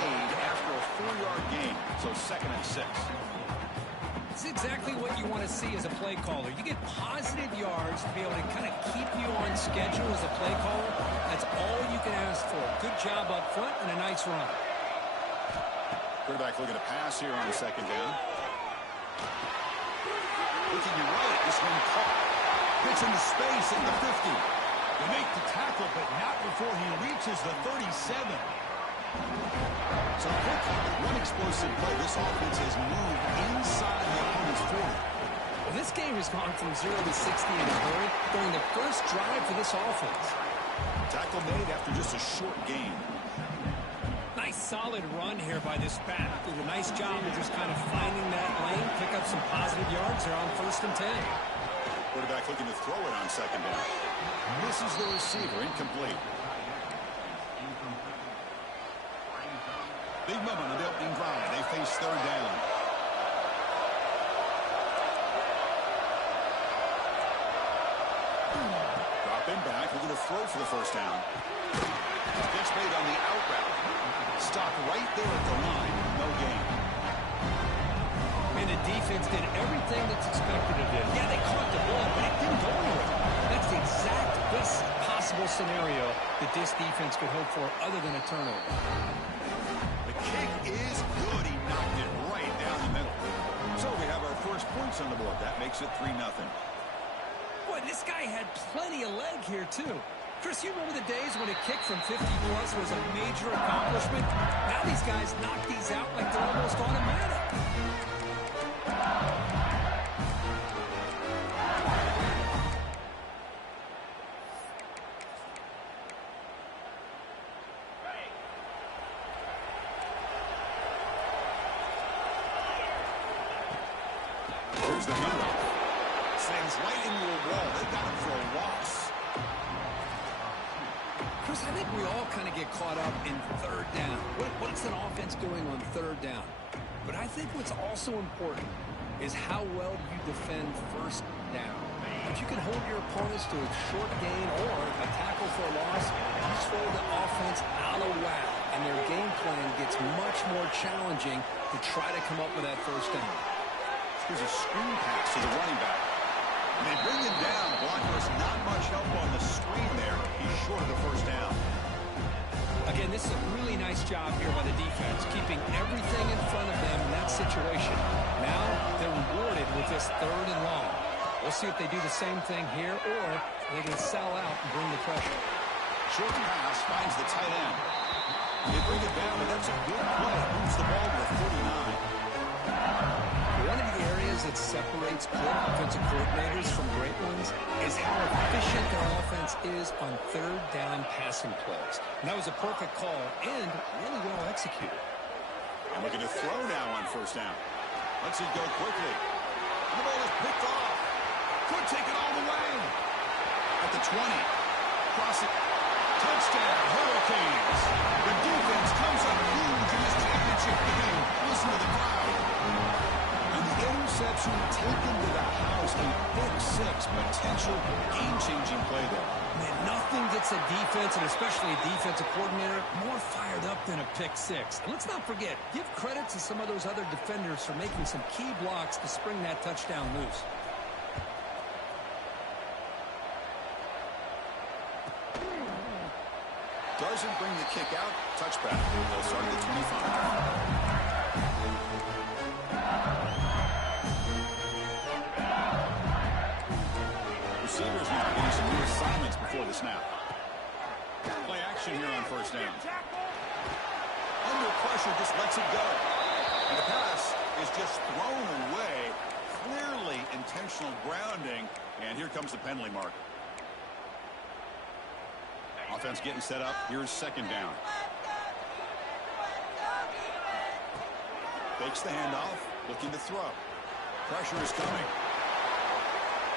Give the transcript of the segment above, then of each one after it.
made after a 4-yard gain. So 2nd and 6. It's exactly what you want to see as a play caller. You get positive yards to be able to kind of keep you on schedule as a play caller. That's all you can ask for. Good job up front and a nice run. Quarterback looking to pass here on 2nd down. Looking to right. This one caught. Gets into space at the 50. They make the tackle, but not before he reaches the 37. So quickly, with one explosive play, this offense has moved inside the opponent's 40. Well, this game has gone from 0 to 60 in a hurry during the first drive for this offense. Tackle made after just a short gain. Nice solid run here by this back. Did a nice job of just kind of finding that lane, pick up some positive yards there on 1st and 10. Quarterback looking to throw it on 2nd down. Misses the receiver, incomplete. Big moment on the opening drive. They face 3rd down. Dropping back, looking to throw for the 1st down. Pitch made on the out route. Stopped right there at the line. No gain. And the defense did everything that's expected of it. Yeah, they caught the ball, but it didn't go anywhere. That's the exact best possible scenario that this defense could hope for other than a turnover. The kick is good. He knocked it right down the middle. So we have our first points on the board. That makes it 3-0. Boy, this guy had plenty of leg here, too. Chris, you remember the days when a kick from 50-plus was a major accomplishment? Now these guys knock these out like they're almost automatic. Here's the handoff. Slams right into a wall. They got him for a loss. Chris, I think we all kind of get caught up in 3rd down. What's an offense doing on 3rd down? But I think what's also important is how well you defend 1st down. If you can hold your opponents to a short gain or a tackle for a loss, you throw the offense out of whack, and their game plan gets much more challenging to try to come up with that 1st down. Here's a screen pass to the running back. And they bring him down. Blocker's not much help on the screen there. He's short of the 1st down. Again, this is a really nice job here by the defense, keeping everything in front of them in that situation. Now they're rewarded with this 3rd and long. We'll see if they do the same thing here, or they can sell out and bring the pressure. Short pass finds the tight end. They bring it down, and that's a good play. Moves the ball to the 49. One of the areas that separates good offensive coordinators from great ones is how efficient their offense is on 3rd down passing plays. And that was a perfect call and really well executed. And looking to throw now on 1st down. Lets it go quickly. And the ball is picked off. Could take it all the way. At the 20. Cross it. Touchdown, Hurricanes. The defense comes up huge in this championship game. Listen to the crowd. And the interception taken to the house. A big 6 potential game-changing play there. Man, nothing gets a defense, and especially a defensive coordinator, more fired up than a pick 6. And let's not forget, give credit to some of those other defenders for making some key blocks to spring that touchdown loose. Doesn't bring the kick out. Touchback. They'll start at the 25. Receivers now getting some new assignments before the snap. Play action here on 1st down. Under pressure, just lets it go. And the pass is just thrown away. Clearly intentional grounding. And here comes the penalty mark. Offense getting set up. Here's 2nd down. Fakes the handoff. Looking to throw. Pressure is coming.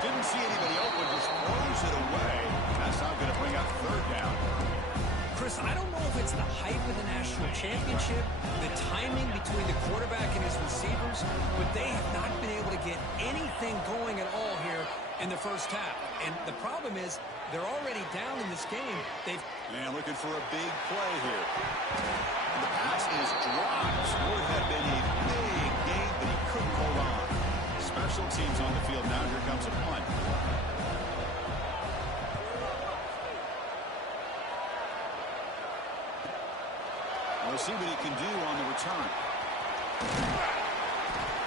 Didn't see anybody open. Just throws it away. That's not going to bring up 3rd down. Chris, I don't know if it's the hype of the national championship, the timing between the quarterback and his receivers, but they have not been able to get anything going at all here in the 1st half. And the problem is they're already down in this game. And looking for a big play here. The pass is dropped. Would have been a big gain, but he couldn't hold on. Special teams on the field. Now here comes a punt. We'll see what he can do on the return.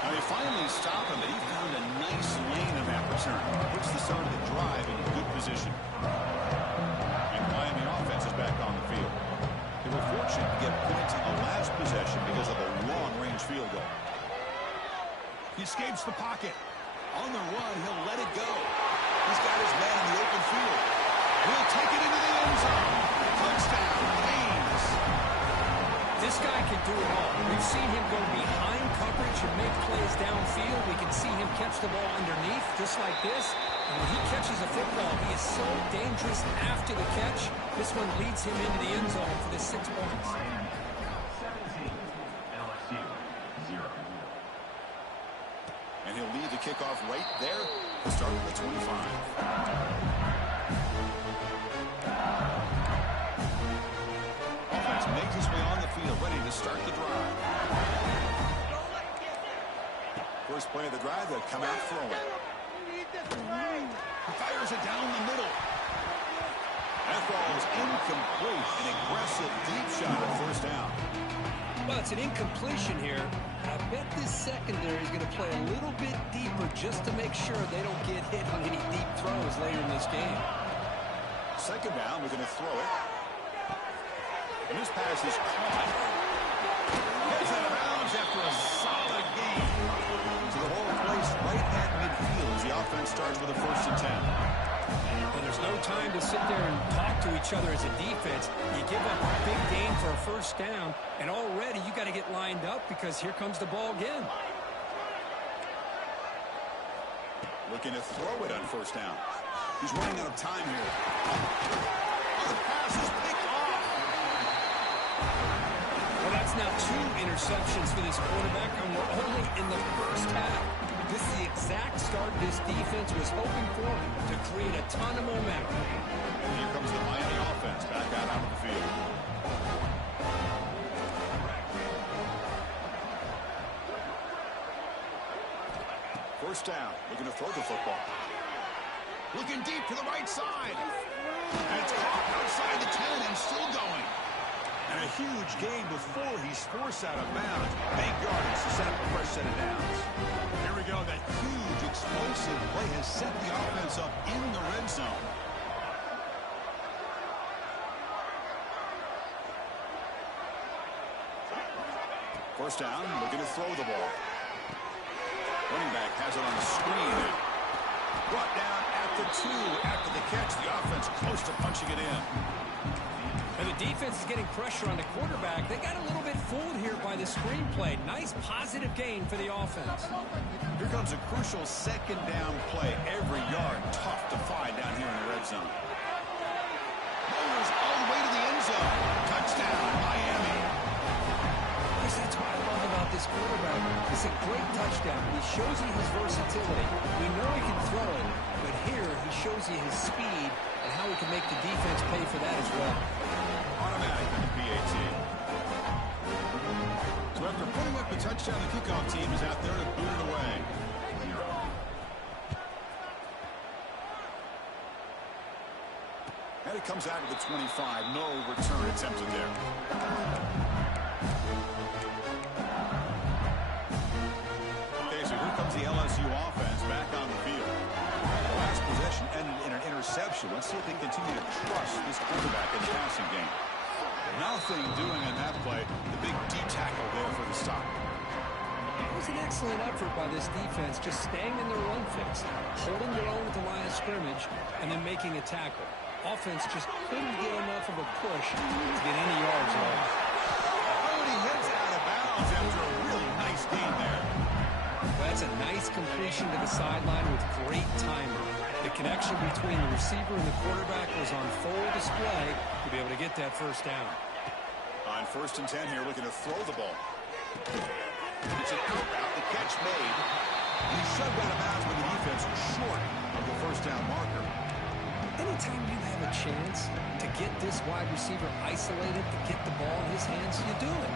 Now they finally stop him, but he found a nice lane in that return. Puts the start of the drive in good position. And Miami offense is back on the field. They were fortunate to get points on the last possession because of a long-range field goal. He escapes the pocket. On the run, he'll let it go. He's got his man in the open field. He'll take it into the end zone. Touchdown, Haynes. This guy can do it all. We've seen him go behind coverage and make plays downfield. We can see him catch the ball underneath, just like this. And when he catches a football, he is so dangerous after the catch. This one leads him into the end zone for the 6 points. And he'll lead the kickoff right there to start at the 25. Offense makes his way on the field, ready to start the drive. First play of the drive, they'll come out throwing. He fires it down the middle. That ball is incomplete. An aggressive deep shot at first down. Well, it's an incompletion here. I bet this secondary is going to play a little bit deeper just to make sure they don't get hit on any deep throws later in this game. Second down, we're going to throw it. And this pass is caught. Gets out of bounds after a solid gain. So the whole place right at midfield as the offense starts with a 1st and 10. Well, there's no time to sit there and talk to each other as a defense. You give up a big gain for a 1st down, and already you got to get lined up because here comes the ball again. Looking to throw it on 1st down. He's running out of time here. Oh, the pass is picked off. Well, that's now 2 interceptions for this quarterback, and we're only in the 1st half. This is the exact start this defense was hoping for to create a ton of momentum. And here comes the Miami offense back out onto the field. First down, looking to throw the football. Looking deep to the right side. And it's caught outside the 10 and still going. And a huge gain before he's forced out of bounds. Big yardage to set up a fresh set of downs. Here we go. That huge explosive play has set the offense up in the red zone. First down, looking to throw the ball. Running back has it on the screen. Brought down at the 2 after the catch. The offense close to punching it in. And the defense is getting pressure on the quarterback. They got a little bit fooled here by the screenplay. Nice positive gain for the offense. Here comes a crucial 2nd down play. Every yard tough to find down here in the red zone. Bowlers all the way to the end zone. Touchdown, Miami. That's what I love about this quarterback. It's a great touchdown. He shows you his versatility. We know he can throw it, but here he shows you his speed and how he can make the defense pay for that as well. Automatic in the PAT. So after putting up the touchdown, the kickoff team is out there to boot it away. And it comes out to the 25. No return attempted there. Okay, so here comes the LSU offense back on the field. The last possession ended in an interception. Let's see if they continue to trust this quarterback in the passing game. Nothing doing in that play. The big D tackle there for the stop. It was an excellent effort by this defense, just staying in their run fix, holding their own at the line of scrimmage, and then making a tackle. Offense just couldn't get enough of a push to get any yards on it. Oh, and he heads out of bounds after a really nice game there. Well, that's a nice completion to the sideline with great timing. The connection between the receiver and the quarterback was on full display to be able to get that 1st down. On 1st and 10 here, looking to throw the ball. It's an out route, the catch made. He's shoved out of bounds with the defense short of the 1st down marker. Anytime you have a chance to get this wide receiver isolated, to get the ball in his hands, you do it.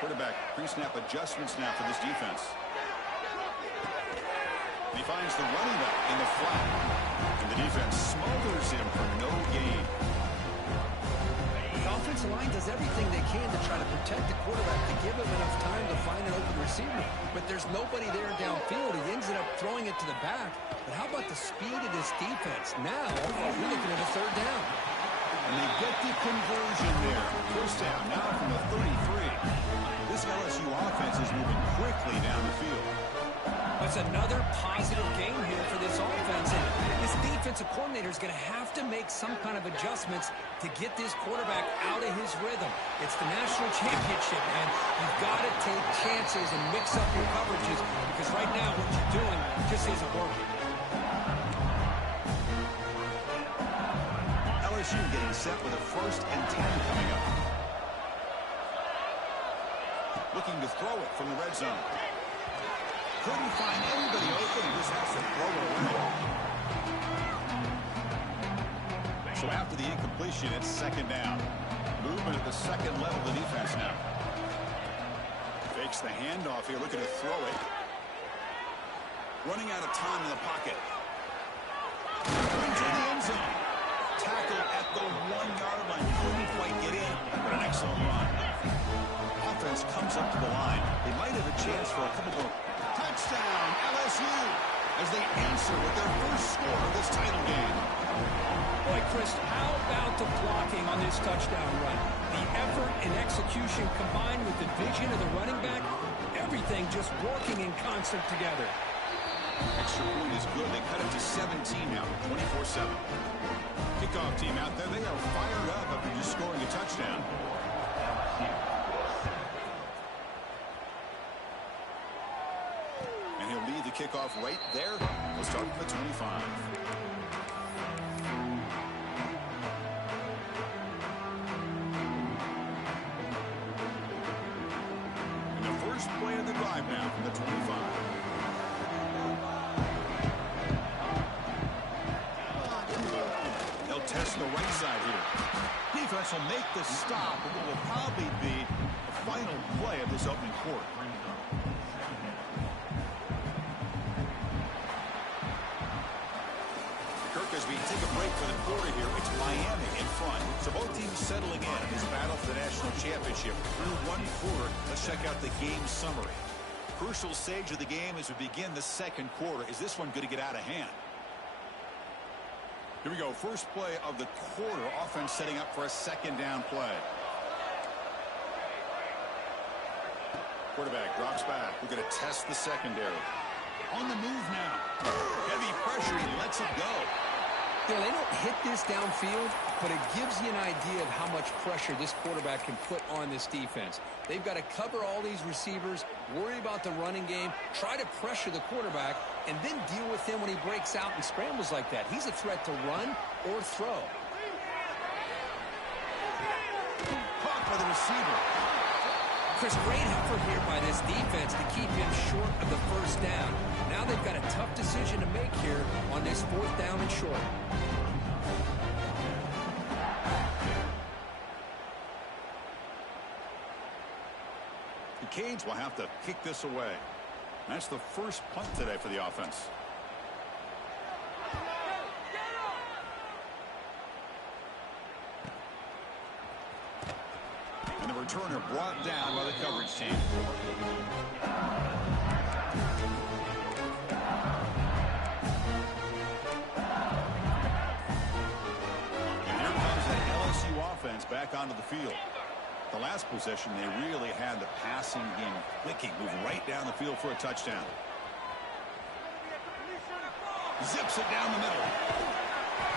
Quarterback pre-snap adjustments now for this defense. He finds the running back in the flat. And the defense smothers him for no gain. The offensive line does everything they can to try to protect the quarterback, to give him enough time to find an open receiver. But there's nobody there downfield. He ends up throwing it to the back. But how about the speed of this defense? Now, we're looking at a third down. And they get the conversion there. First down now from the 33. This LSU offense is moving quickly down the field. That's another positive game here for this offense. And this defensive coordinator is going to have to make some kind of adjustments to get this quarterback out of his rhythm. It's the national championship, and you've got to take chances and mix up your coverages, because right now what you're doing just isn't working. LSU getting set with a 1st and 10 coming up. Looking to throw it from the red zone. Couldn't find anybody open. He just has to throw it away. So after the incompletion, it's 2nd down. Movement at the second level of the defense now. Fakes the handoff here, looking to throw it. Running out of time in the pocket. Into the end zone. Tackle at the 1-yard line. Couldn't quite get in, but an excellent run. Offense comes up to the line. They might have a chance for a couple more. Touchdown, LSU, as they answer with their first score of this title game. Boy, Chris, how about the blocking on this touchdown run? The effort and execution combined with the vision of the running back, everything just working in concert together. Extra point is good. They cut it to 17 now, 24-7. Kickoff team out there, they are fired up after just scoring a touchdown. And he'll lead the kickoff right there. We'll start from the 25. And the first play of the drive now from the 25. Test the right side here. Defense will make the stop, but what will probably be the final play of this opening quarter. Kirk, as we take a break for the quarter here, it's Miami in front. So both teams settling in this battle for the national championship through one quarter. Let's check out the game summary. Crucial stage of the game as we begin the second quarter. Is this one going to get out of hand? Here we go. First play of the quarter. Offense setting up for a 2nd down play. Quarterback drops back. We're going to test the secondary. On the move now. Heavy pressure. He lets it go. You know, they don't hit this downfield, but it gives you an idea of how much pressure this quarterback can put on this defense. They've got to cover all these receivers, worry about the running game, try to pressure the quarterback, and then deal with him when he breaks out and scrambles like that. He's a threat to run or throw. Caught by the receiver. Chris, great effort here by this defense to keep him short of the first down. Now they've got a tough decision to make here on this 4th down and short. The Canes will have to kick this away. That's the first punt today for the offense. And the returner brought down by the coverage team. And here comes the LSU offense back onto the field. The last possession, they really had the passing game clicking, move right down the field for a touchdown. Zips it down the middle.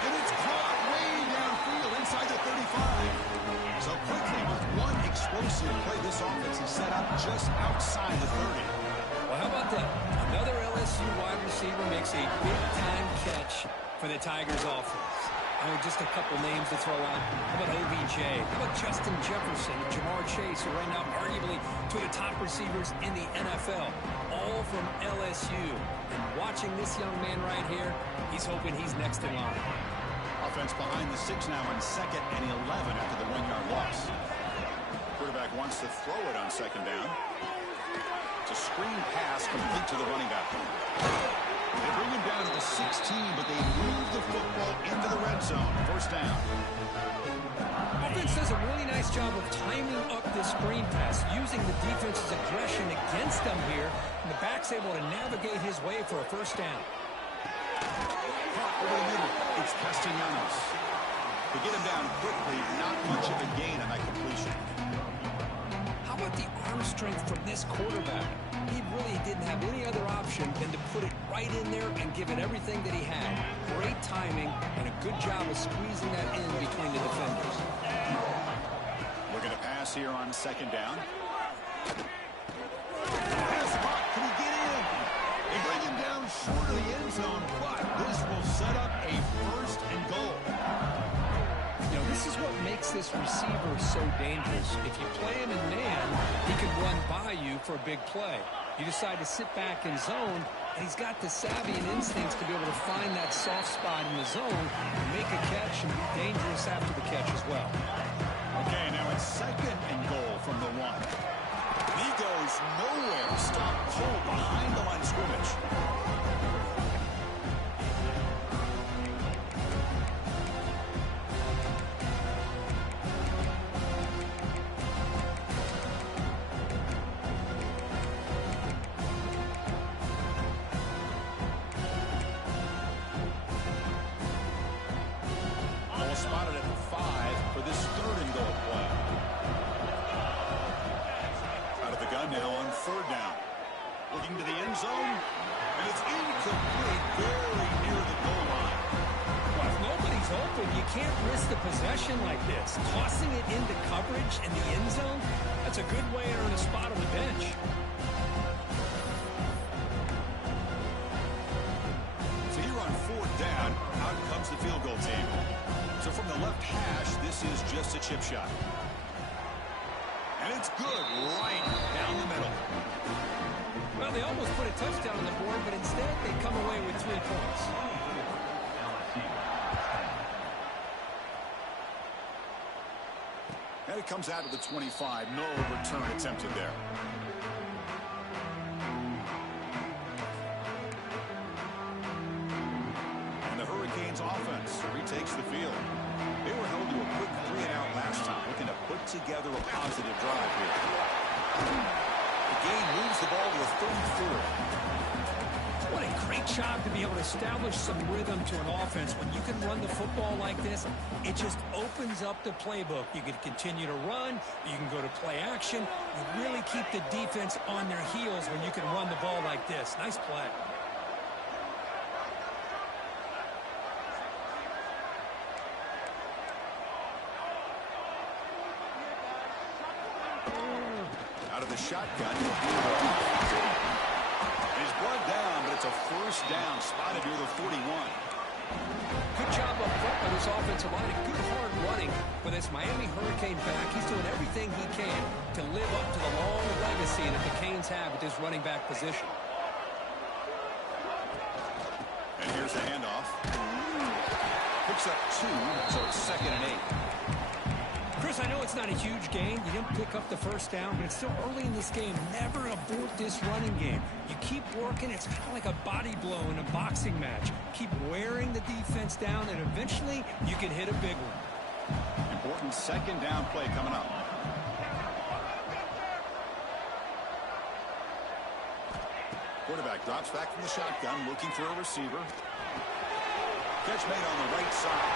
And it's caught way downfield inside the 35. So quickly, with one explosive play, this offense is set up just outside the 30. Well, how about that? Another LSU wide receiver makes a big-time catch for the Tigers offense. Oh, just a couple names to throw out. How about OBJ? How about Justin Jefferson and Jamar Chase, who are right now arguably two of the top receivers in the NFL, all from LSU. And watching this young man right here, he's hoping he's next in line. Offense behind the 6 now on 2nd and 11 after the 1-yard loss. Quarterback wants to throw it on 2nd down. It's a screen pass complete to the running back. They bring him down to the 16, but they move the football into the red zone. 1st down. Offense does a really nice job of timing up this screen pass, using the defense's aggression against them here, and the back's able to navigate his way for a 1st down. Caught over the middle. It's Castellanos. To get him down quickly, not much of a gain on that completion. How about the arm strength from this quarterback? He really didn't have any other option than to put it right in there and give it everything that he had. Great timing and a good job of squeezing that in between the defenders. Looking to pass here on 2nd down. Pass block. Can he get in? They bring him down short of the end zone, but this will set up a 1st and goal. You know, this is what makes this receiver so dangerous. If you play him in man, he can run by you for a big play. You decide to sit back in zone, and he's got the savvy and instincts to be able to find that soft spot in the zone, make a catch, and be dangerous after the catch as well. Okay, now it's 2nd and goal from the 1. He goes nowhere. Stop cold behind the line of scrimmage. Spotted at 5 for this 3rd and goal play. Out of the gun now on 3rd down. Looking to the end zone, and it's incomplete, very near the goal line. Well, if nobody's open, you can't risk the possession like this. Tossing it into coverage in the end zone, that's a good way to earn a spot on the bench. So here on 4th down, out comes the field goal team. So from the left hash, this is just a chip shot. And it's good right down the middle. Well, they almost put a touchdown on the board, but instead they come away with 3 points. And it comes out of the 25. No return attempted there. Hurricanes offense retakes the field. They were held to a quick 3-and-out last time, looking to put together a positive drive here. The game moves the ball to a 34. What a great job to be able to establish some rhythm to an offense. When you can run the football like this, it just opens up the playbook. You can continue to run. You can go to play action. You really keep the defense on their heels when you can run the ball like this. Nice play. Out of the shotgun. He's brought down, but it's a 1st down, spotted near the 41. Good job up front by this offensive line. Good hard running for this Miami Hurricane back. He's doing everything he can to live up to the long legacy that the Canes have at this running back position. And here's the handoff. Picks up 2, so it's 2nd and 8. Chris, I know it's not a huge gain. You didn't pick up the 1st down, but it's still early in this game. Never abort this running game. You keep working. It's kind of like a body blow in a boxing match. Keep wearing the defense down, and eventually you can hit a big one. Important 2nd down play coming up. Quarterback drops back from the shotgun, looking for a receiver. Catch made on the right side.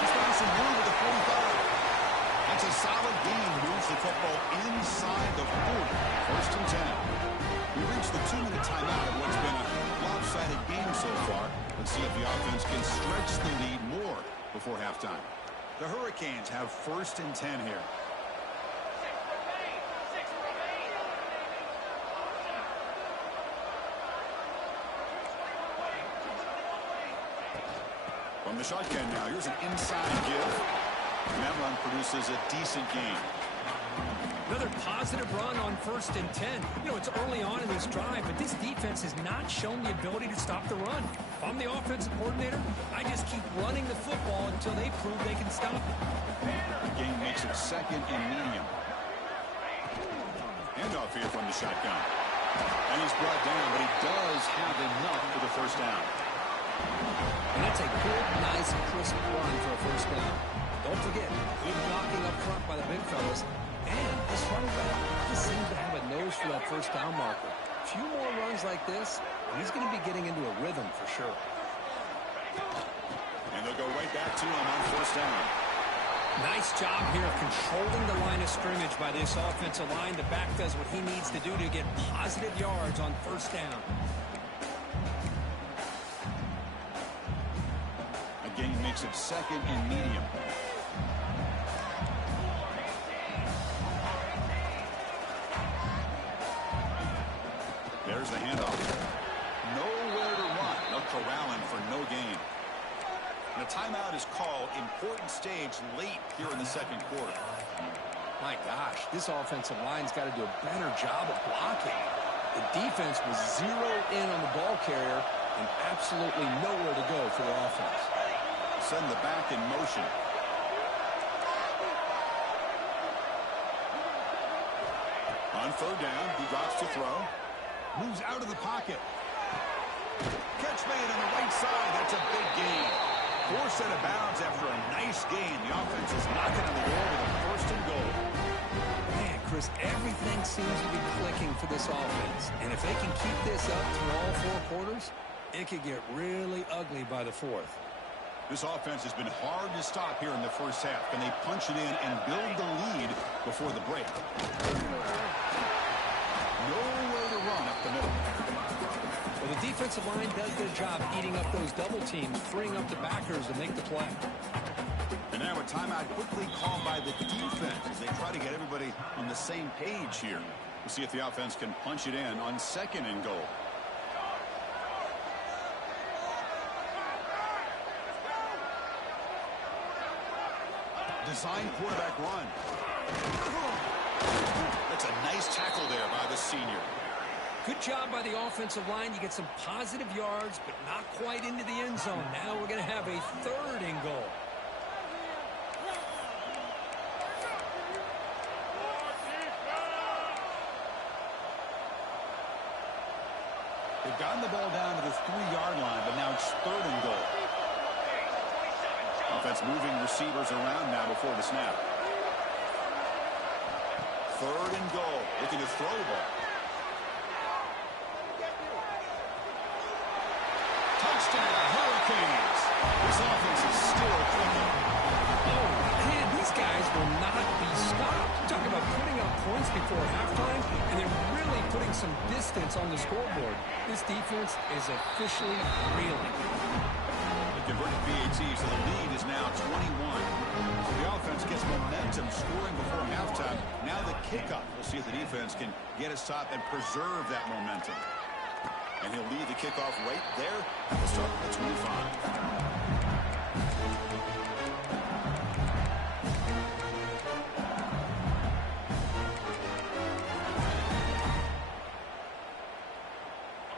He's got some room with the 45. That's a solid gain. Moves the football inside the 40. 1st and 10. We reached the 2-minute timeout of what's been a lopsided game so far. Let's see if the offense can stretch the lead more before halftime. The Hurricanes have 1st and 10 here. From the shotgun now, here's an inside give. And that run produces a decent gain. Another positive run on 1st and 10. You know, it's early on in this drive, but this defense has not shown the ability to stop the run. If I'm the offensive coordinator, I just keep running the football until they prove they can stop it. The game makes it 2nd and medium. Handoff here from the shotgun. And he's brought down, but he does have enough for the 1st down. And that's a good, nice, crisp run for a 1st down. Don't forget, good blocking up front by the big fellas. And this running back just seems to have a nose for that 1st down marker. A few more runs like this, and he's going to be getting into a rhythm for sure. And they'll go right back to him on 1st down. Nice job here of controlling the line of scrimmage by this offensive line. The back does what he needs to do to get positive yards on 1st down. Again, he makes it 2nd and medium. There's the handoff. Nowhere to run. No corralling for no gain. And a timeout is called. Important stage late here in the 2nd quarter. My gosh, this offensive line's got to do a better job of blocking. The defense was zeroed in on the ball carrier and absolutely nowhere to go for the offense. Send the back in motion. On 3rd down, he drops to throw. Moves out of the pocket. Catch made on the right side. That's a big gain. Forced out of bounds after a nice gain. The offense is knocking on the door with a 1st and goal. Man, Chris, everything seems to be clicking for this offense. And if they can keep this up through all 4 quarters, it could get really ugly by the 4th. This offense has been hard to stop here in the 1st half. Can they punch it in and build the lead before the break? Nowhere to run up the middle. Well, the defensive line does their job eating up those double teams, freeing up the backers to make the play. And now a timeout quickly called by the defense as they try to get everybody on the same page here. We'll see if the offense can punch it in on 2nd and goal. Design quarterback run. That's a nice tackle there by the senior. Good job by the offensive line. You get some positive yards, but not quite into the end zone. Now we're going to have a 3rd and goal. They've gotten the ball down to the 3-yard line, but now it's 3rd and goal. Offense moving receivers around now before the snap. 3rd and goal. Looking to throw the ball. Touchdown, Hurricanes. This offense is still clicking. Oh, man, these guys will not be stopped. Talk about putting up points before halftime and then really putting some distance on the scoreboard. This defense is officially reeling. Converted PAT, so the lead is now 21. So the offense gets momentum scoring before halftime. Now the kickoff. We'll see if the defense can get a stop and preserve that momentum. And he'll lead the kickoff right there. We'll start at the 25.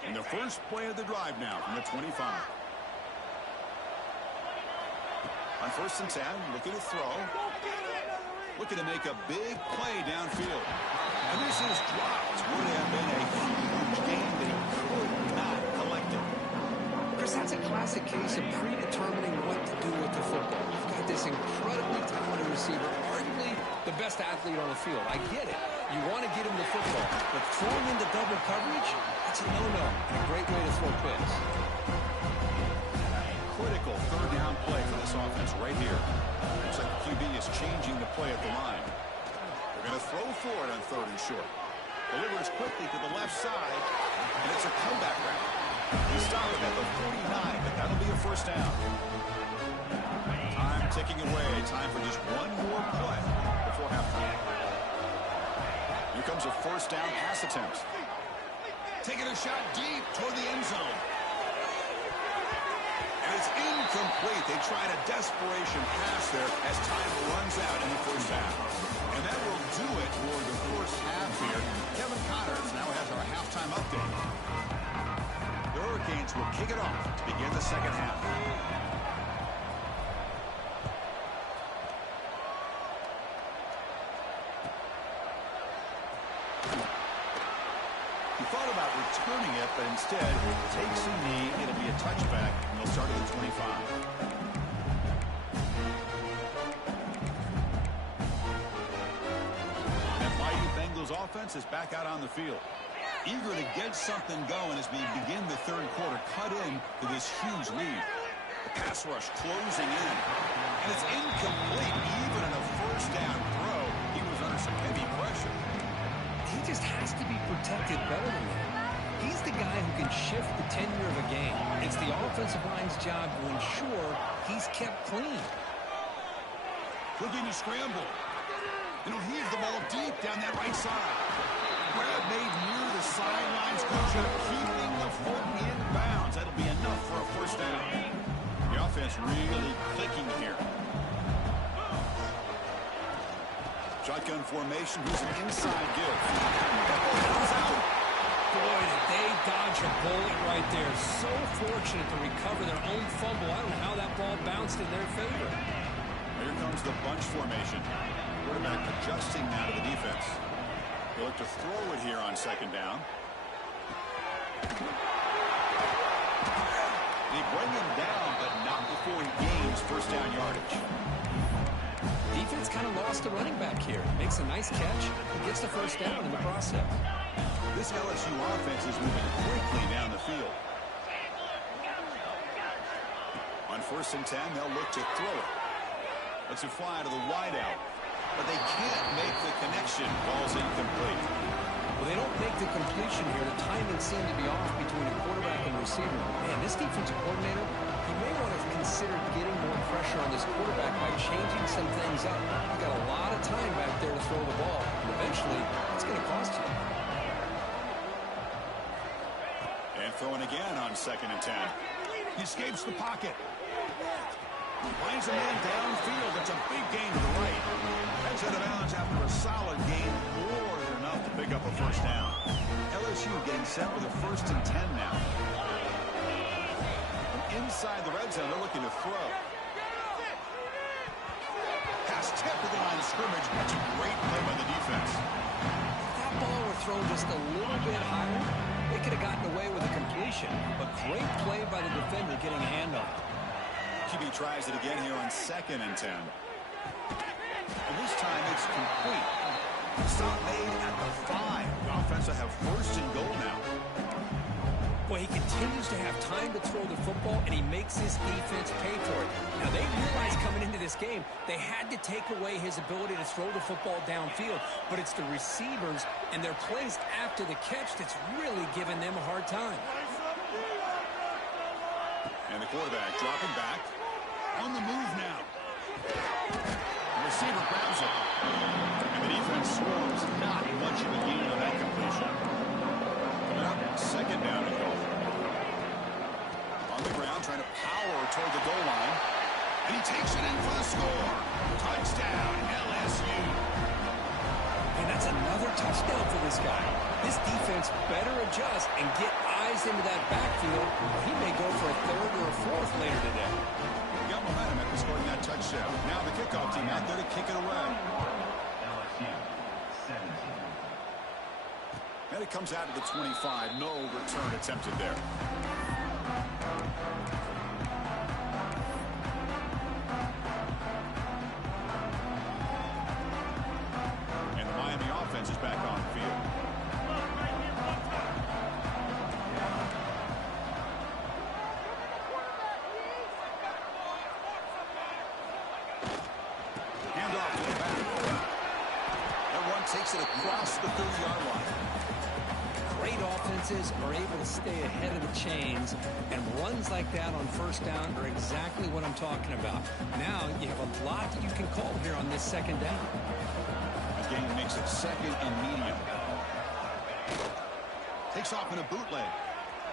And the first play of the drive now from the 25. On 1st and 10, looking to throw. Looking to make a big play downfield. And this is dropped. Would have been a huge game that he could not collect it. Chris, that's a classic case of predetermining what to do with the football. You've got this incredibly talented receiver, arguably the best athlete on the field. I get it. You want to get him the football. But throwing into double coverage, that's a no-no. And a great way to throw picks. Critical 3rd down play for this offense right here. Looks like the QB is changing the play at the line. They're going to throw for it on 3rd and short. Delivers quickly to the left side, and it's a comeback route. He stopped him at the 49, but that'll be a 1st down. Time ticking away. Time for just one more play before halftime. Here comes a 1st down pass attempt. Taking a shot deep toward the end zone. And it's in incomplete. They tried a desperation pass there as time runs out in the first half. And that will do it for the first half here. Kevin Connors now has our halftime update. The Hurricanes will kick it off to begin the second half. He thought about returning it, but instead takes a knee. It'll be a touchback, and they'll start at the 25. That mighty Bengals offense is back out on the field. Eager to get something going as we begin the third quarter. Cut in to this huge lead. The pass rush closing in. And it's incomplete. Even in a first down throw, he was under some heavy pressure. He just has to be protected better than that. He's the guy who can shift the tenure of a game. It's the offensive line's job to ensure he's kept clean. Looking to scramble. And he'll heave the ball deep down that right side. Grab made near the sidelines. Good job keeping the foot in bounds. That'll be enough for a first down. The offense really clicking here. Shotgun formation. Who's an inside give. Out. Boy, did they dodge a bullet right there. So fortunate to recover their own fumble. I don't know how that ball bounced in their favor. Here comes the bunch formation. Quarterback adjusting now to the defense. They look to throw it here on second down. They bring him down, but not before he gains first down yardage. Defense kind of lost the running back here. Makes a nice catch and gets the first down in the process. This LSU offense is moving quickly down the field. On first and 10, they'll look to throw it. Lets it fly to the wideout. But they can't make the connection. Ball's incomplete. Well, they don't make the completion here. The timing seemed to be off between the quarterback and receiver. Man, this defensive coordinator, he may want to consider getting more pressure on this quarterback by changing some things up. You've got a lot of time back there to throw the ball. And eventually, it's going to cost you. And throwing again on second and 10. He escapes the pocket. Finds a man downfield. That's a big gain to the right. Heads out of bounds after a solid gain. More than enough to pick up a first down. LSU getting set with a first and 10 now. From inside the red zone, they're looking to throw. Pass tipped to the line of scrimmage. That's a great play by the defense. If that ball were thrown just a little bit higher, they could have gotten away with a completion. But great play by the defender getting a hand on it. QB tries it again here on second and 10. And this time it's complete. Stop made at the 5. The offense will have first and goal now. Boy, he continues to have time to throw the football, and he makes his defense pay for it. Now, they realized coming into this game, they had to take away his ability to throw the football downfield. But it's the receivers and their plays after the catch that's really giving them a hard time. And the quarterback dropping back. On the move now. The receiver grabs it. And the defense swarms. Not much of a gain on that completion. Second down and goal. On the ground, trying to power toward the goal line. And he takes it in for the score. Touchdown, LSU. And that's another touchdown for this guy. This defense better adjust and get eyes into that backfield, or he may go for a third or a fourth later today. Got momentum after scoring that touchdown. Now the kickoff team out there to kick it away. And it comes out to the 25. No return attempted there. And the Miami offense is back on the field. Handoff to the back. That one takes it across the 30-yard line. Great offenses are able to stay ahead of the chains, and runs like that on first down are exactly what I'm talking about. Now you have a lot that you can call here on this second down. The game makes it second and medium. Takes off in a bootleg.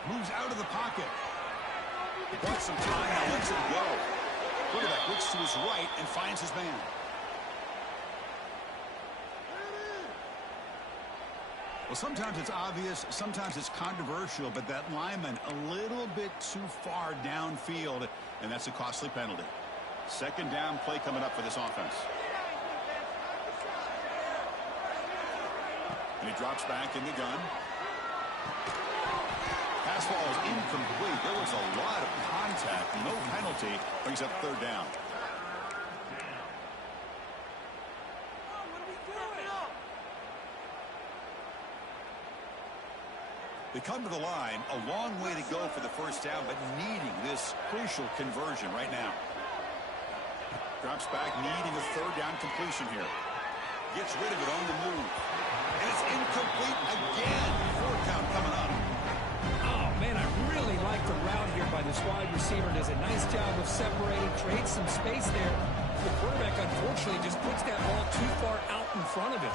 Moves out of the pocket. He bought some time and lets it go. Quarterback looks to his right and finds his man. Well, sometimes it's obvious, sometimes it's controversial, but that lineman a little bit too far downfield, and that's a costly penalty. Second down play coming up for this offense. And he drops back in the gun. Pass ball is incomplete. There was a lot of contact. No penalty. Brings up third down. They come to the line, a long way to go for the first down, but needing this crucial conversion right now. Drops back, needing a third down completion here. Gets rid of it on the move. And it's incomplete again. Fourth down coming up. Oh, man, I really like the route here by this wide receiver. Does a nice job of separating, creates some space there. The quarterback, unfortunately, just puts that ball too far out in front of him.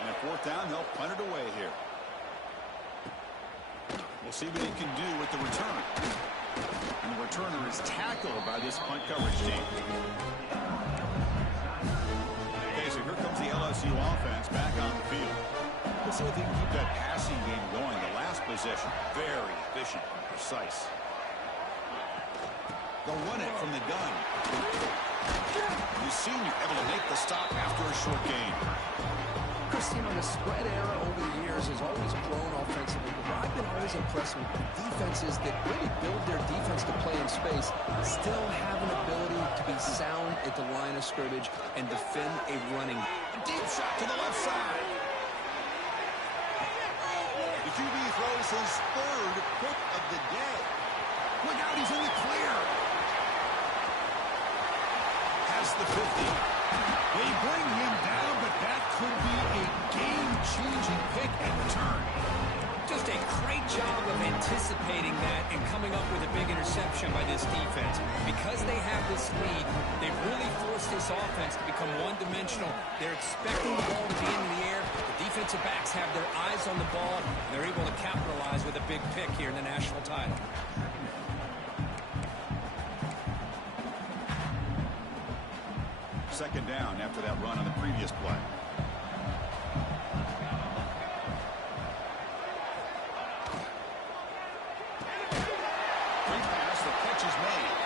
And at fourth down, they'll punt it away here. We'll see what he can do with the return. And the returner is tackled by this punt coverage team. Okay, so here comes the LSU offense back on the field. Let's see if they can keep that passing game going. The last possession, very efficient and precise. They'll run it from the gun. The senior able to make the stop after a short gain. Chris, you know, the spread era over the years has always grown offensively, but I've been always impressed with defenses that really build their defense to play in space, still have an ability to be sound at the line of scrimmage and defend a running. A deep shot to the left side. The QB throws his third pick of the day. Look out, he's in the clear. Past the 50. They bring him down, but that could be a game-changing pick at return. Just a great job of anticipating that and coming up with a big interception by this defense. Because they have this lead, they've really forced this offense to become one-dimensional. They're expecting the ball to be in the air. The defensive backs have their eyes on the ball, and they're able to capitalize with a big pick here in the national title. Second down after that run on the previous play. Great pass, the catch is made.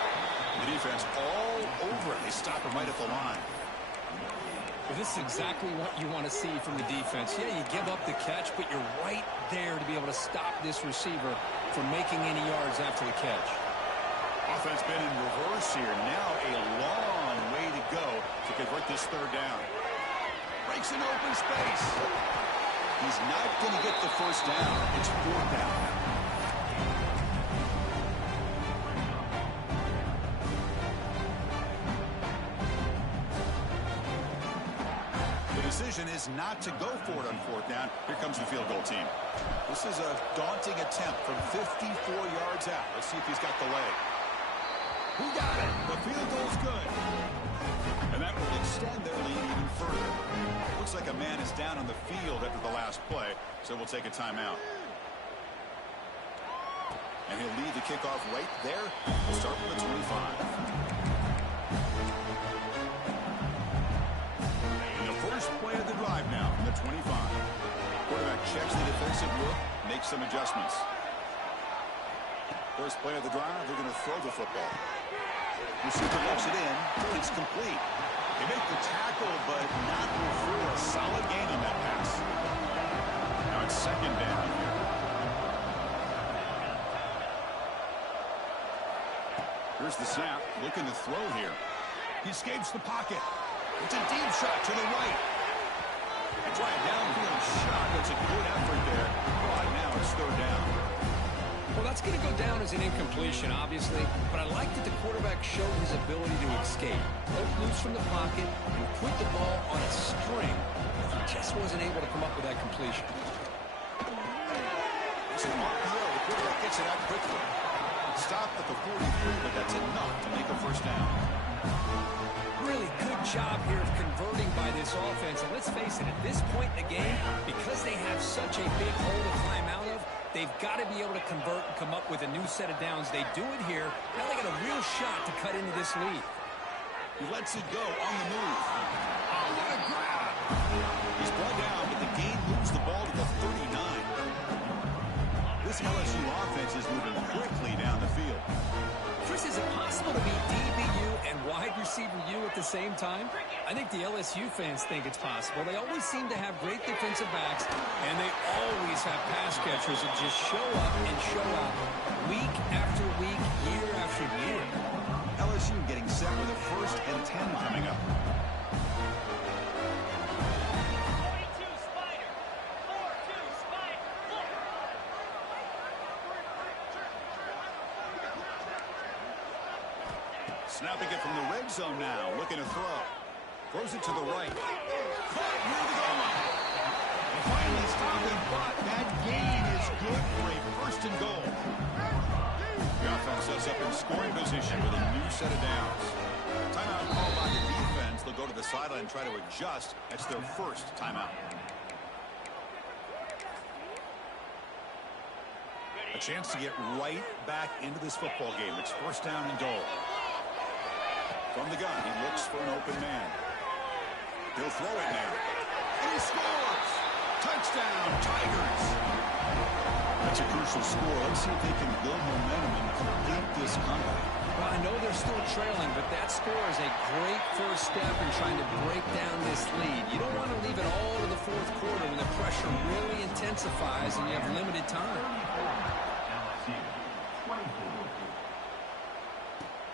The defense all over it. They stop him right at the line. Well, this is exactly what you want to see from the defense. Yeah, you give up the catch, but you're right there to be able to stop this receiver from making any yards after the catch. Offense been in reverse here. Now a long way to go to convert this third down. Breaks an open space. He's not going to get the first down. It's fourth down. The decision is not to go for it on fourth down. Here comes the field goal team. This is a daunting attempt from 54 yards out. Let's see if he's got the leg. Who got it? The field goal's good. And that will extend their lead even further. Looks like a man is down on the field after the last play, so we'll take a timeout. And he'll lead the kickoff right there. We'll start from the 25. In the first play of the drive now from the 25. Quarterback checks the defensive look, makes some adjustments. First play of the drive, they're going to throw the football. Receiver looks it in. It's complete. They make the tackle, but not before a solid gain on that pass. Now it's second down here. Here's the snap. Looking to throw here. He escapes the pocket. It's a deep shot to the right. They try a downfield shot. That's a good effort there. But now it's third down. Well, that's going to go down as an incompletion, obviously, but I like that the quarterback showed his ability to escape. Broke loose from the pocket and put the ball on a string. He just wasn't able to come up with that completion. It's an RPO. The quarterback gets it out quickly. Stopped at the 43, but that's enough to make a first down. Really good job here of converting by this offense. And let's face it, at this point in the game, because they have such a big hole to climb out of, They've got to be able to convert and come up with a new set of downs. They do it here. Now they got a real shot to cut into this lead. He lets it go on the move. Oh, what a grab! He's brought down, but the game moves the ball to the 39. This LSU offense is moving quickly down the field. Chris, is it possible to be DBU and wide receiver U at the same time? I think the LSU fans think it's possible. They always seem to have great defensive backs, and they always have pass catchers that just show up and show out week after week, year after year. LSU getting set with a 1st and 10 coming up. 42 Spider. 4-2 Spider. Snapping it from the red zone now, looking to throw. Throws it to the right. Caught near the goal line. And finally stopping, but that gain is good for a 1st and goal. The offense sets up in scoring position with a new set of downs. Timeout called by the defense. They'll go to the sideline and try to adjust. That's their 1st timeout. A chance to get right back into this football game. It's 1st down and goal. From the gun, he looks for an open man. He'll throw it now. And he scores! Touchdown, Tigers! That's a crucial score. Let's see if they can build momentum and complete this comeback. Well, I know they're still trailing, but that score is a great first step in trying to break down this lead. You don't want to leave it all to the 4th quarter when the pressure really intensifies and you have limited time.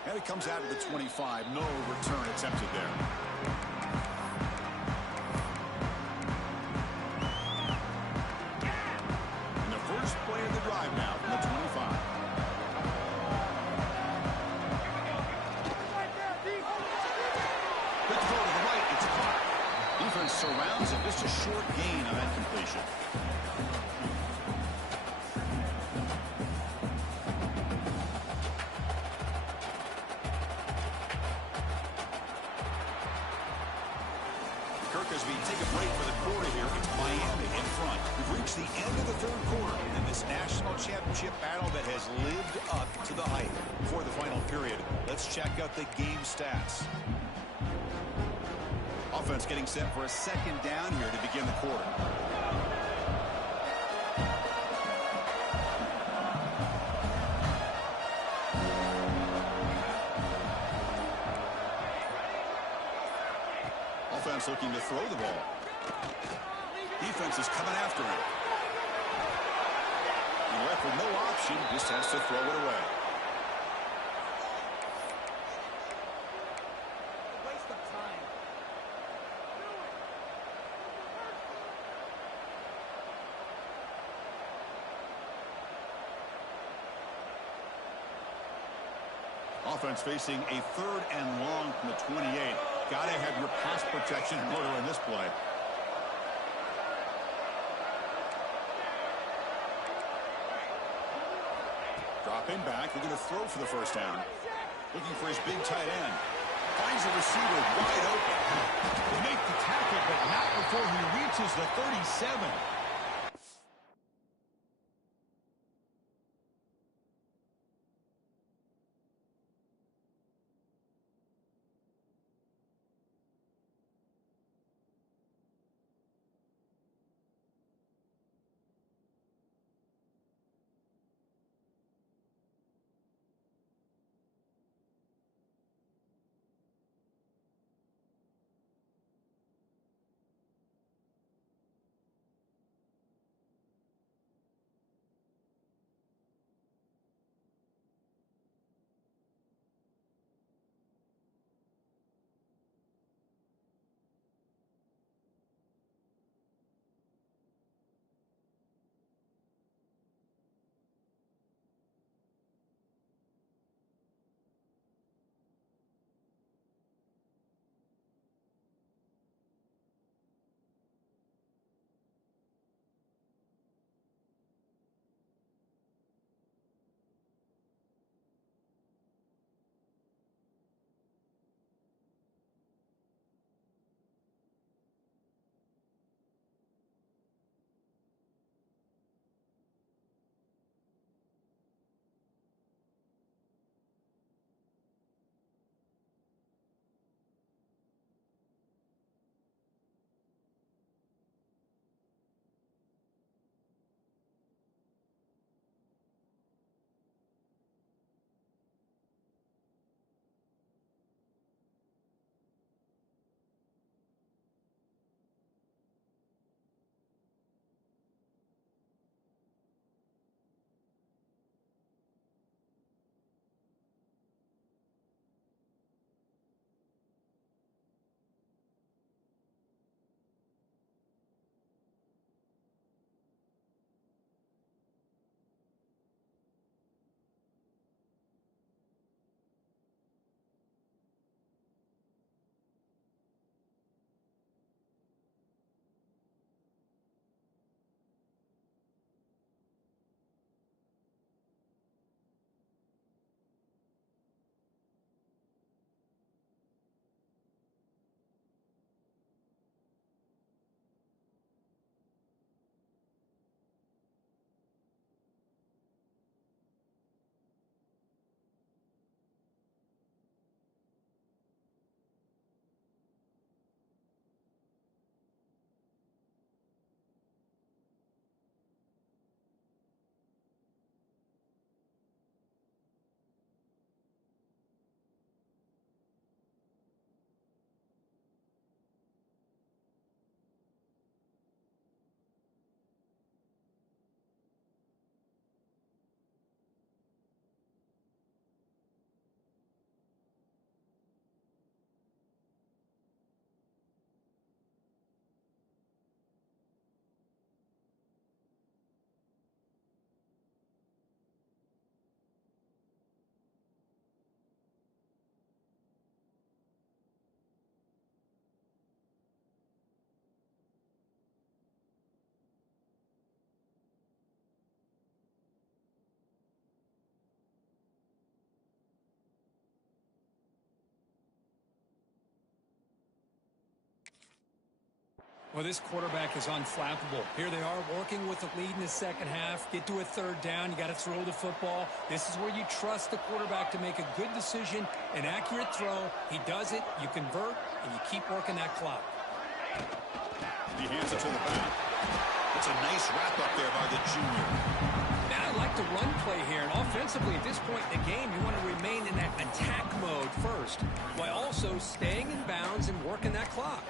And it comes out of the 25. No return attempted there. And the first play of the drive now from the 25. Quick throw to the right. It's caught. Defense surrounds it. Just a short gain on that completion. Take a break for the quarter here. It's Miami in front. We've reached the end of the 3rd quarter in this national championship battle that has lived up to the hype. Before the final period, let's check out the game stats. Offense getting set for a 2nd down here to begin the quarter. Offense looking to throw the ball. Defense is coming after him. He left with no option, just has to throw it away. Waste of time. Offense facing a 3rd and long from the 28. Got to have your pass protection in order in this play. Dropping back, looking to throw for the 1st down. Looking for his big tight end. Finds the receiver wide open. They make the tackle, but not before he reaches the 37. Well, this quarterback is unflappable. Here they are working with the lead in the second half. Get to a third down. You got to throw the football. This is where you trust the quarterback to make a good decision, an accurate throw. He does it, you convert, and you keep working that clock. He hands it to the back. It's a nice wrap-up there by the junior. Now I like the run play here, and offensively at this point in the game, you want to remain in that attack mode first, while also staying in bounds and working that clock.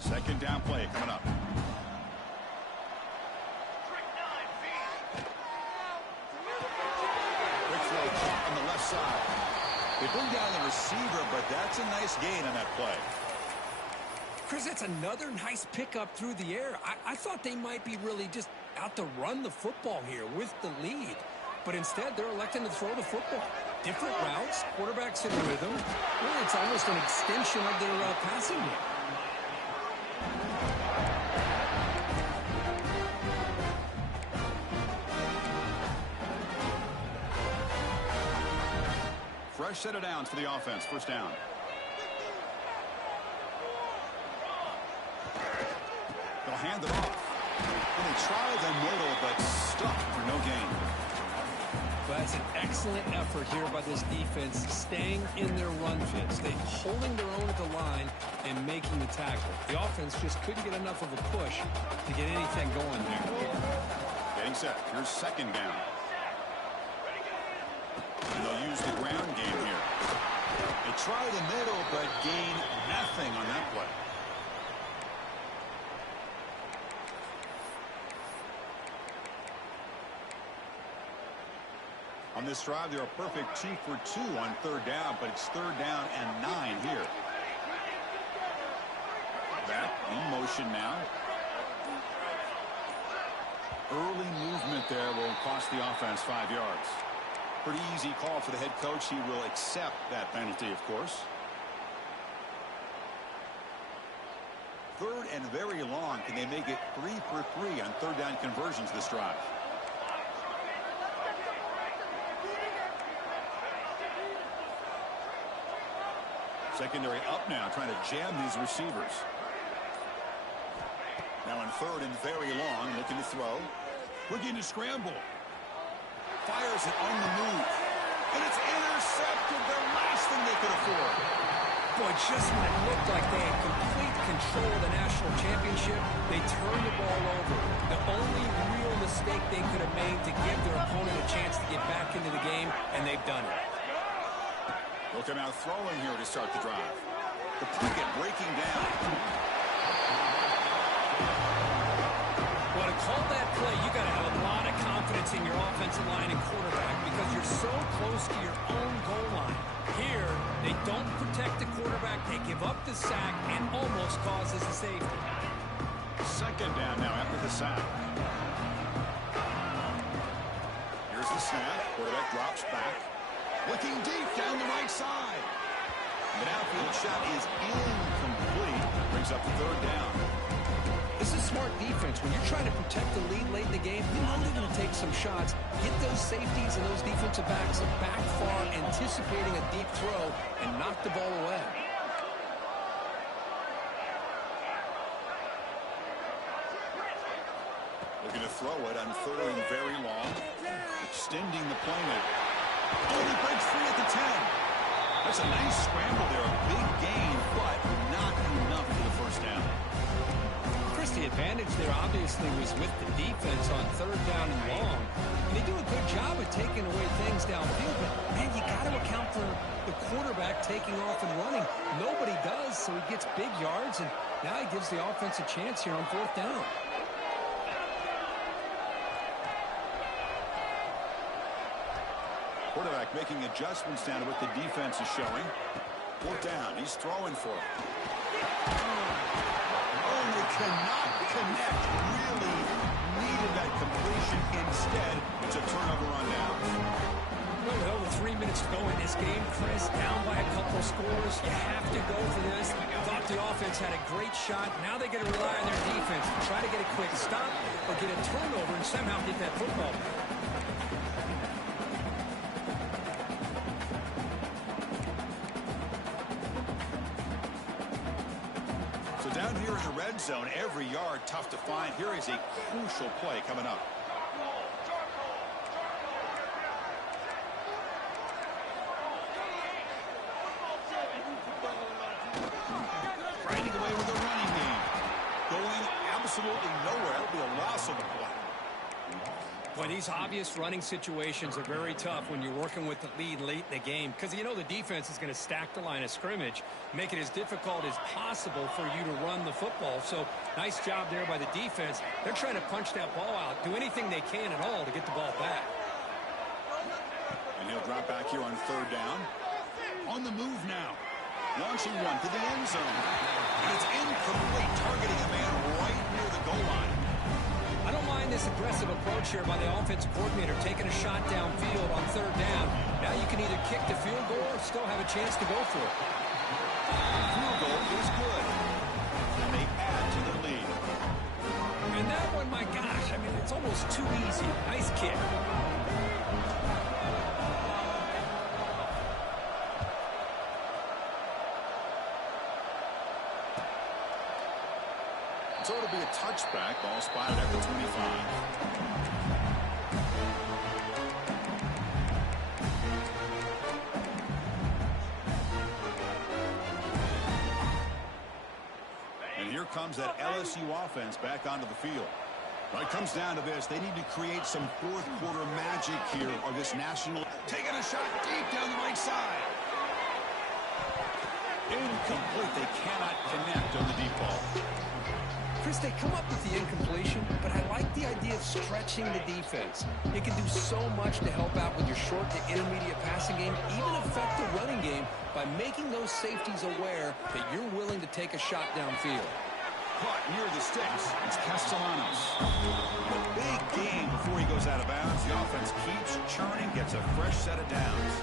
Second down play coming up. Quick throw caught on the left side. They bring down the receiver, but that's a nice gain on that play. Chris, that's another nice pickup through the air. I thought they might be really just out to run the football here with the lead. But instead, they're electing to throw the football. Different routes, quarterbacks in rhythm. Really, it's almost an extension of their passing game. Fresh set of downs for the offense. First down. They'll hand it off. And they try the middle, but stuck for no gain. But that's an excellent effort here by this defense, staying in their run fits. They holding their own at the line and making the tackle. The offense just couldn't get enough of a push to get anything going there. Getting set. Here's second down. And they'll use the ground game here. They try the middle, but gain nothing on that play. On this drive, they're a perfect 2 for 2 on third down, but it's third down and 9 here. Back in motion now. Early movement there will cost the offense 5 yards. Pretty easy call for the head coach. He will accept that penalty, of course. Third and very long. Can they make it 3 for 3 on third down conversions this drive? Secondary up now, trying to jam these receivers. Now in third and very long, looking to throw. Looking to scramble. Fires it on the move. And it's intercepted. The last thing they could afford. Boy, just when it looked like they had complete control of the national championship, they turned the ball over. The only real mistake they could have made to give their opponent a chance to get back into the game, and they've done it. They'll come out throwing here to start the drive. The pocket breaking down. Well, to call that play, you got to have a lot of confidence in your offensive line and quarterback because you're so close to your own goal line. Here, they don't protect the quarterback. They give up the sack and almost causes a safety. Second down now after the sack. Here's the snap. Quarterback drops back. Looking deep down the right side. The outfield shot is incomplete. Brings up the third down. This is smart defense. When you're trying to protect the lead late in the game, you know they're going to take some shots. Get those safeties and those defensive backs back far, anticipating a deep throw, and knock the ball away. Looking to throw it on third and very long. Extending the play now. Oh, he breaks free at the 10. That's a nice scramble there. A big gain, but not enough for the first down. Chris, the advantage there obviously was with the defense on third down and long. And they do a good job of taking away things downfield. But, man, you got to account for the quarterback taking off and running. Nobody does, so he gets big yards, and now he gives the offense a chance here on fourth down. Quarterback making adjustments down to what the defense is showing. Fourth down. He's throwing for it. Oh, they cannot connect. Really needed that completion. Instead, it's a turnover on downs. Well, with 3 minutes to go in this game, Chris, down by a couple of scores. You have to go for this. Thought the offense had a great shot. Now they got to rely on their defense to try to get a quick stop or get a turnover and somehow get that football back. Down here in the red zone, every yard tough to find. Here is a crucial play coming up. Riding away with the running game. Going absolutely nowhere. That'll be a loss of the play. Boy, these obvious running situations are very tough when you're working with the lead late in the game because you know the defense is going to stack the line of scrimmage, make it as difficult as possible for you to run the football. So nice job there by the defense. They're trying to punch that ball out, do anything they can at all to get the ball back. And he'll drop back here on third down. On the move now. Launching one to the end zone. And it's incomplete, targeting a man right near the goal line. I don't mind liking this aggressive approach here by the offensive coordinator, taking a shot downfield on third down. Now you can either kick the field goal or still have a chance to go for it. Field goal is good. And they add to their lead. And that one, my gosh, I mean, it's almost too easy. Nice kick. So it'll be a touchback. Ball spotted at the 25. And here comes that LSU offense back onto the field. Well, it comes down to this. They need to create some fourth quarter magic here or this national. Taking a shot deep down the right side. Incomplete. They cannot connect on the deep ball. Chris, they come up with the incompletion, but I like the idea of stretching the defense. It can do so much to help out with your short to intermediate passing game, even affect the running game by making those safeties aware that you're willing to take a shot downfield. Caught near the sticks. It's Castellanos. A big game before he goes out of bounds. The offense keeps churning, gets a fresh set of downs.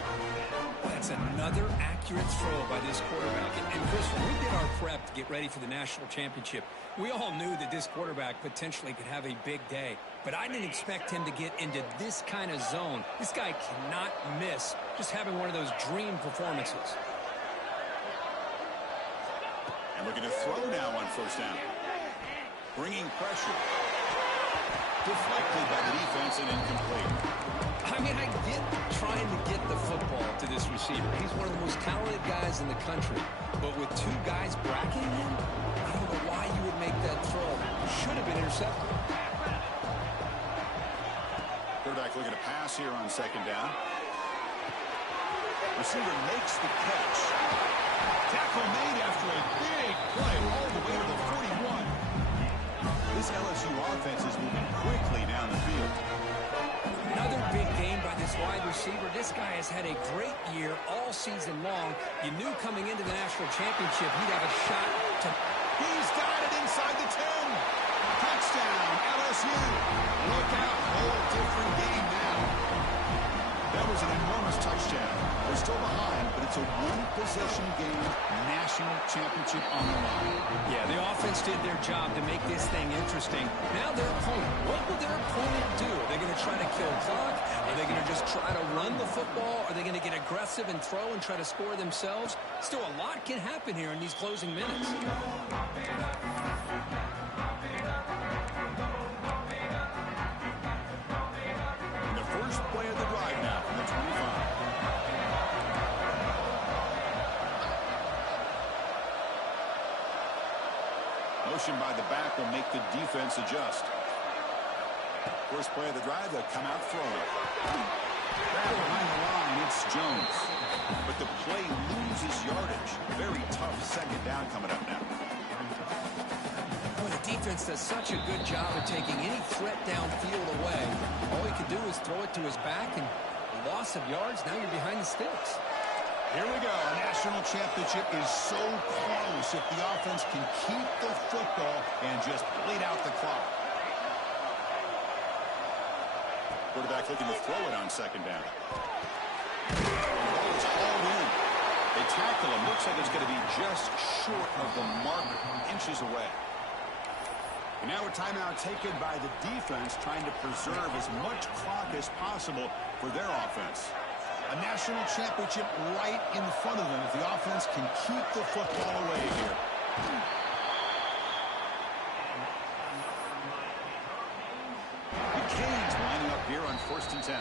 That's another accurate throw by this quarterback. And Chris, when we did our prep to get ready for the national championship, we all knew that this quarterback potentially could have a big day. But I didn't expect him to get into this kind of zone. This guy cannot miss just having one of those dream performances. And looking to throw now on first down. Bringing pressure. Deflected by the defense and incomplete. I mean, I get trying to get the football to this receiver. He's one of the most talented guys in the country. But with two guys bracketing him, I don't know why you would make that throw. Should have been intercepted. Quarterback looking to pass here on second down. Receiver makes the catch. Tackle made after a big play all the way to the 41. This LSU offense is moving quickly down the field. Another big game by this wide receiver. This guy has had a great year all season long. You knew coming into the national championship he'd have a shot to... He's got it inside the 10. Touchdown, LSU. Look out, whole different game now. That was an enormous touchdown. They're still behind, but it's a one-possession game, national championship on the line. Yeah, the offense did their job to make this thing interesting. Now their opponent, what will their opponent do? Are they going to try to kill clock? Are they going to just try to run the football? Are they going to get aggressive and throw and try to score themselves? Still, a lot can happen here in these closing minutes. And the first play of the drive now from the 25. Motion by the back will make the defense adjust. First play of the drive, they'll come out throwing. Back behind the line, it's Jones. But the play loses yardage. Very tough second down coming up now. Well, the defense does such a good job of taking any threat downfield away. All he can do is throw it to his back, and loss of yards, now you're behind the sticks. Here we go. A national championship is so close if the offense can keep the football and just bleed out the clock. Quarterback looking to throw it on second down. The ball is hauled in. They tackle him. Looks like it's going to be just short of the marker, inches away. And now a timeout taken by the defense, trying to preserve as much clock as possible for their offense. A national championship right in front of them if the offense can keep the football away here. The Canes lining up here on 1st and 10.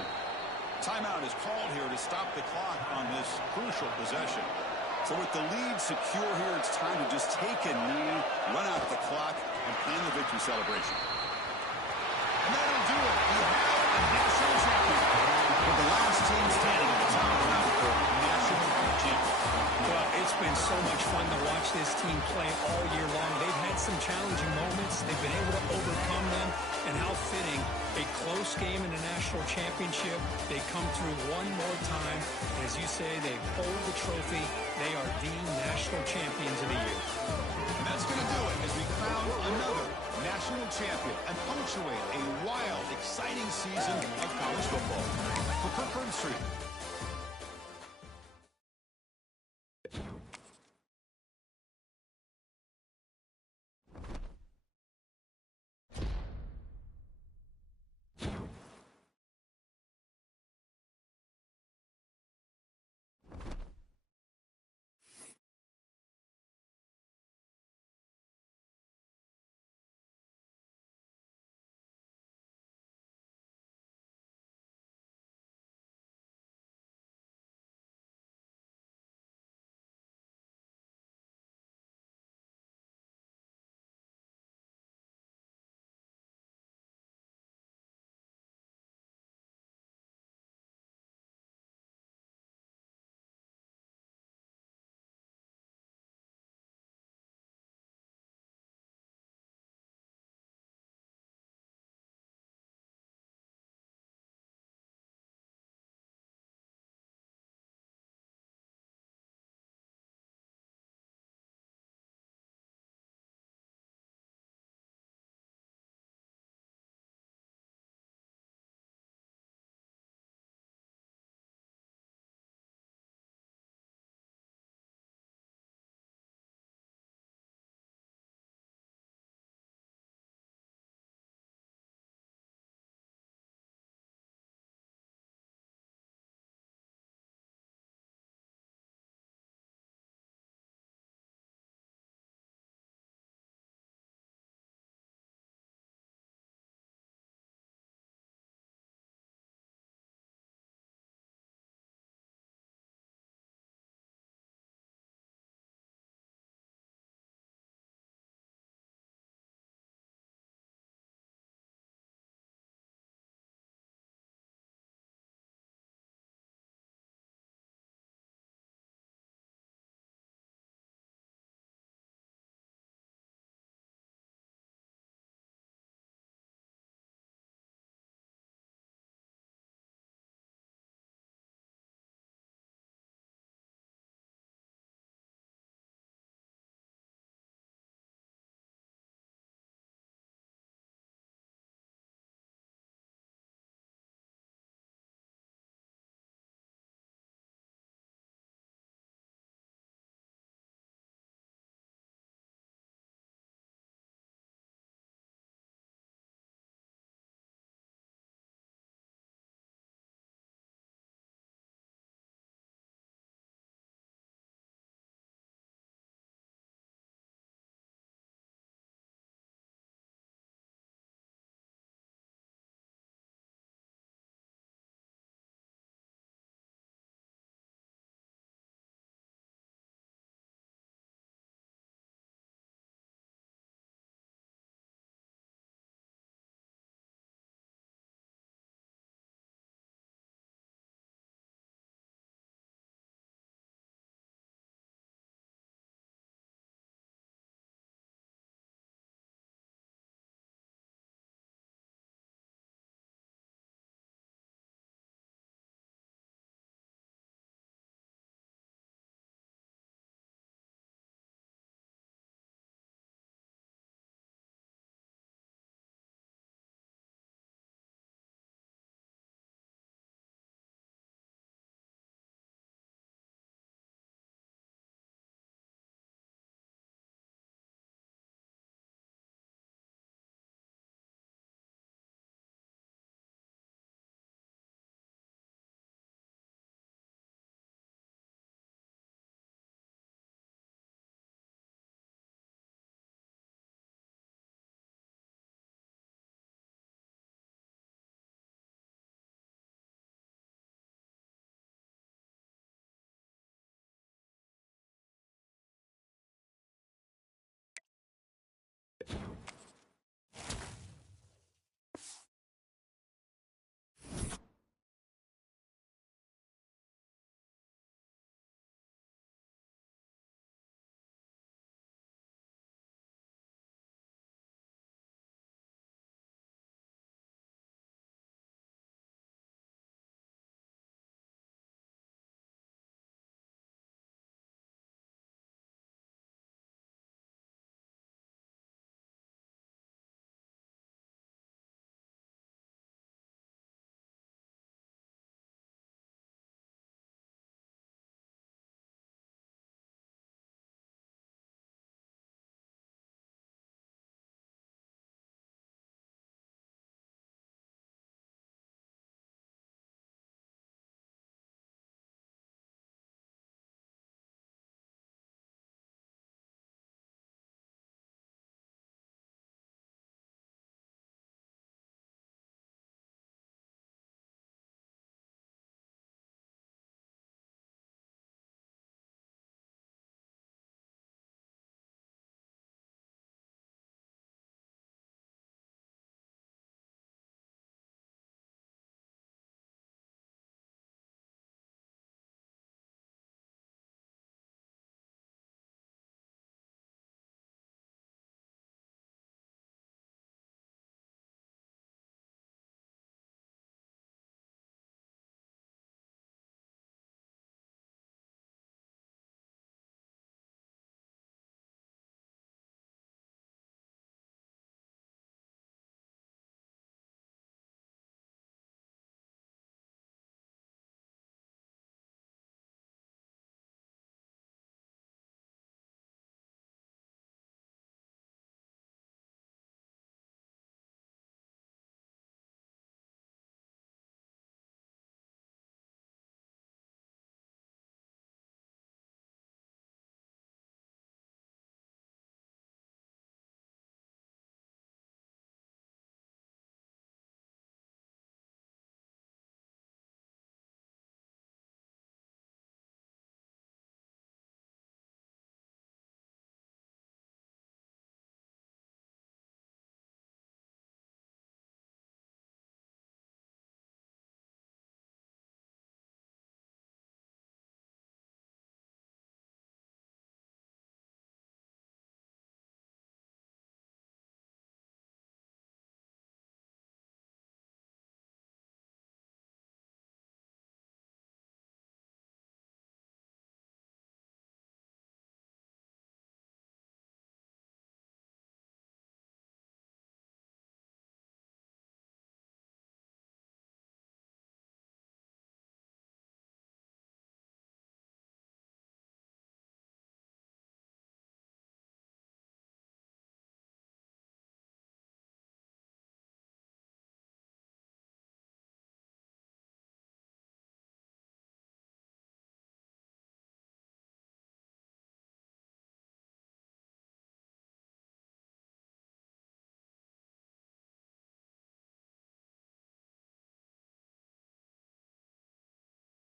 Timeout is called here to stop the clock on this crucial possession. So with the lead secure here, it's time to just take a knee, run out the clock, and plan the victory celebration. And that'll do it. We have a national champion. With the last team standing at the top of the round for national champion. Well, it's been so much fun to watch this team play all year long. They've had some challenging moments. They've been able to overcome them. And how fitting, a close game in the national championship. They come through one more time. And as you say, they hold the trophy. They are the national champions of the year. And that's going to do it as we crown another national national champion and punctuate a wild, exciting season of college football. For Kirkland Street.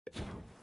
it.